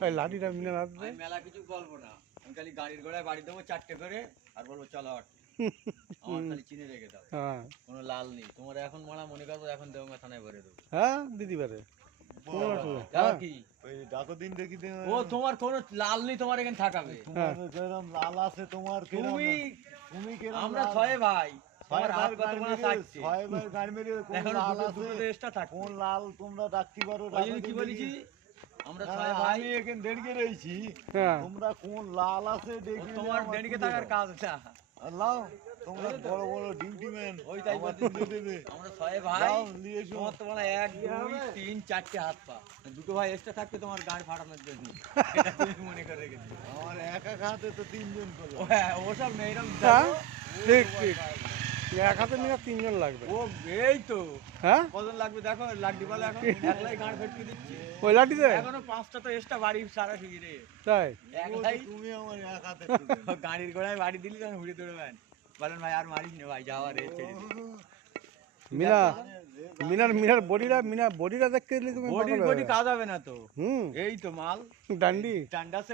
তাই লাঠিটা মিনা রাখবে। আমি মেলা কিছু বলবো না, আমি খালি গাড়ির ঘোড়ায় বাড়ি দেবো 4টে করে, আর বলবো চলো হট। আমার খালি চিনে রেখে দাও, হ্যাঁ কোনো লাল নেই তোমার। এখন মারা মনে করবো এখন দেবঙ্গা থানায় ভরে দেবো। হ্যাঁ দিদি পারে কোনো অসুবিধা নেই। তাও হ্যাঁ কি ওই ডাকো দিন দেখি দে। ও তোমার কোনো লাল নেই, তোমার এখানে থাকাবে। তোমার যেরকম লাল আছে তোমার কেরম তুমি তুমি কেরম আমরা লাল? ছয় ভাই, ছয় তোমার হাত ভাই কত গাড়ি মানে মেরে- থাকছে, ছয় ভাই গাড়ি মেরে কোন এখন লাল দুটো আছে? দুটো এক্সট্রা থাকছে। কোন লাল তোমরা ডাকতে পারো? ওই জন্য কি বলেছি, আমরা না, ছয় ভাই। আমি এখানে দেড়কে রয়েছি, হ্যাঁ তোমরা কোন লাল আছে ও দেখি তোমার দেরিকে থাকার কাজ না। আল্লাহ তোমরা বড় বড় ডিউটি ম্যান ওই তাই আমার বলছি। তুলে দেবে। আমরা ছয় ভাই, যাও, নিয়ে এসো। তোমার তো মানে 1 2 3 4টে হাত পা, দুটো ভাই এক্সট্রা থাকতে তোমার গাড়ি ফাটানোর জন্য। এটা তুমি মনে করে রেখেছো। আমার একা হাতে তো 3 জন করে। ও হ্যাঁ, ওসব নেই এরকম হ্যাঁ, দেখো। ঠিক ঠিক এক হাতে নিয়ে 3 জন লাগবে। ও এই তো হ্যাঁ কজন লাগবে দেখো, লাগবে বলে এখন একলাই গাড়ি ফেটকে দিচ্ছি। ওই লাঠিতে এখনো 5টা তো এক্সট্রা বাড়ি সারা শুয়ে রে। তাই একলাই তুমি আমার এক হাতে গাড়ির গোড়ায় বাড়ি দিলি তখন ঘুরে দৌড়বেন, বলেন ভাই আর মারিস না ভাই, যাওয়া রে ছেড়ে দে। মিনা মিনার বডিটা দেখতে দিলে তুমি বডির পাগল হয়ে বডি যাবে। কাজ হবে না তো, হুম এই তো মাল ডান্ডি ডান্ডা সে